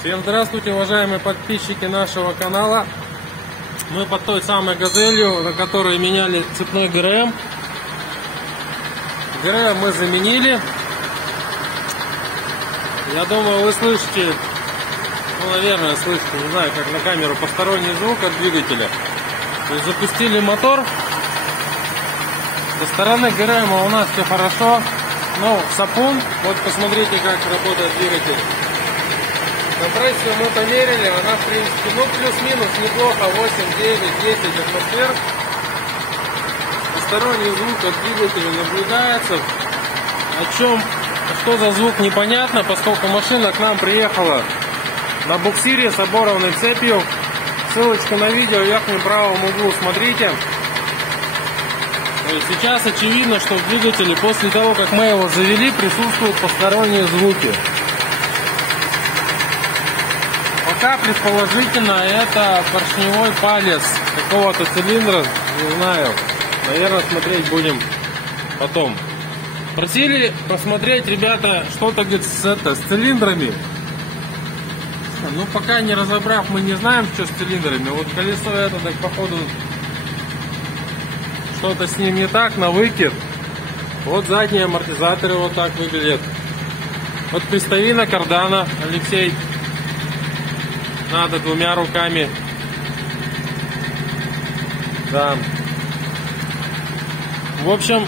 Всем здравствуйте, уважаемые подписчики нашего канала. Мы под той самой газелью, на которой меняли цепной ГРМ. ГРМ мы заменили. Я думаю, вы слышите, наверное, слышите, не знаю, как на камеру, посторонний звук от двигателя. То есть запустили мотор. Со стороны ГРМ у нас все хорошо. Но сапун, вот посмотрите, как работает двигатель. Компрессию мы померили, она в принципе, плюс-минус неплохо, 8, 9, 10 атмосфер. Посторонний звук от двигателя наблюдается. Что за звук, непонятно, поскольку машина к нам приехала на буксире с оборванной цепью. Ссылочку на видео в верхнем правом углу смотрите. Сейчас очевидно, что в двигателе после того, как мы его завели, присутствуют посторонние звуки. Пока предположительно это поршневой палец какого-то цилиндра, не знаю. Наверное, смотреть будем потом. Просили посмотреть, ребята, что-то где-то с цилиндрами. Ну, пока не разобрав, мы не знаем, что с цилиндрами. Вот колесо это, так походу, что-то с ним не так, на выкид. Вот задние амортизаторы вот так выглядят. Вот крестовина кардана, Алексей. Надо двумя руками. Да. В общем,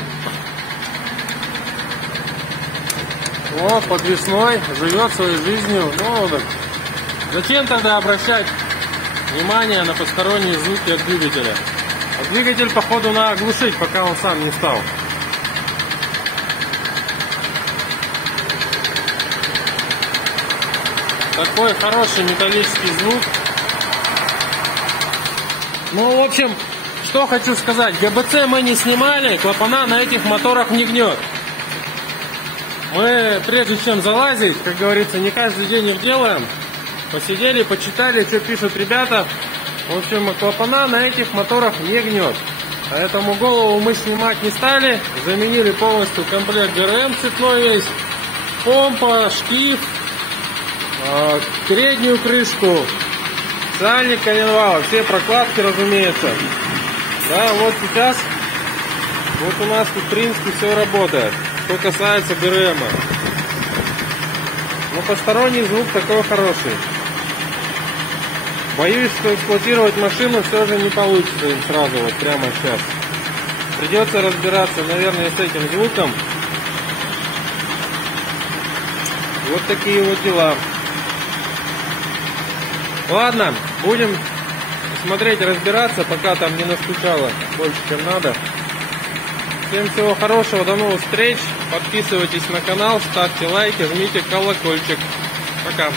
подвесной, живет своей жизнью. Ну, так. Зачем тогда обращать внимание на посторонние звуки от двигателя? А двигатель, походу, надо оглушить, пока он сам не стал. Такой хороший металлический звук. Ну, в общем, что хочу сказать. ГБЦ мы не снимали, клапана на этих моторах не гнет. Мы, прежде чем залазить, как говорится, не каждый день их делаем. Посидели, почитали, что пишут ребята. В общем, клапана на этих моторах не гнет. Поэтому голову мы снимать не стали. Заменили полностью комплект ГРМ цепной весь. Помпа, шкив, переднюю крышку, сальник, коленвал, все прокладки, разумеется. Да, вот сейчас, вот у нас тут в принципе все работает, что касается ГРМ. Но посторонний звук такой хороший. Боюсь, что эксплуатировать машину все же не получится им сразу, вот прямо сейчас. Придется разбираться, наверное, с этим звуком. Вот такие вот дела. Ладно, будем смотреть, разбираться, пока там не настучало больше, чем надо. Всем всего хорошего, до новых встреч. Подписывайтесь на канал, ставьте лайки, жмите колокольчик. Пока.